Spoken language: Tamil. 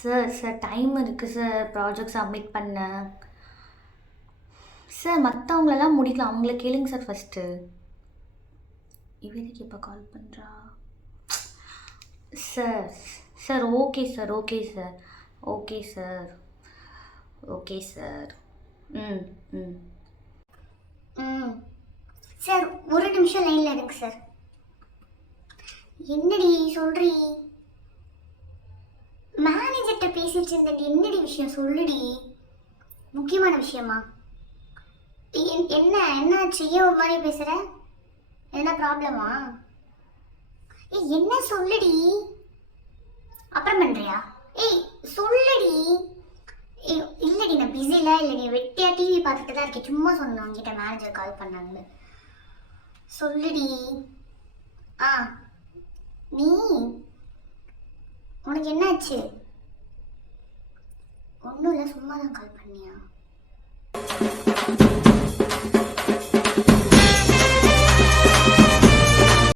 சார் டைம் இருக்குது சார் ப்ராஜெக்ட் சப்மிட் பண்ண. சார் மற்றவங்களெல்லாம் முடிக்கலாம், அவங்கள கேளுங்க சார் ஃபஸ்ட்டு. இவருக்கு இப்போ கால் பண்ணுறா. Sir sir okay sir okay sir okay sir okay sir. ம் ம் ம் சார் ஒரு நிமிஷம் லைனில் இருங்க சார். என்னடி சொல்றீ? மேனேஜர்கிட்ட பேசிட்டு இருந்தேன். என்னடி விஷயம் சொல்லுடி. முக்கியமான விஷயமா? என்ன என்னாச்சு? ஏன் ஒரு மாதிரி பேசுற? என்ன ப்ராப்ளமா? ஏய் என்ன சொல்லுடி. அப்புறம் பண்றியா? ஏய் சொல்லுடி. ஏய் இல்லடி நான் பிஸில இல்லடி, வெட்டியா டிவி பார்த்துட்டு தான் இருக்கேன். சும்மா சொன்னேன் உங்ககிட்ட மேனேஜர் கால் பண்ணாங்கன்னு. சொல்லுடி. ஆ நீ உனக்கு என்னாச்சு? ஒன்றும் இல்லை, சும்மா தான் கால் பண்ணியா?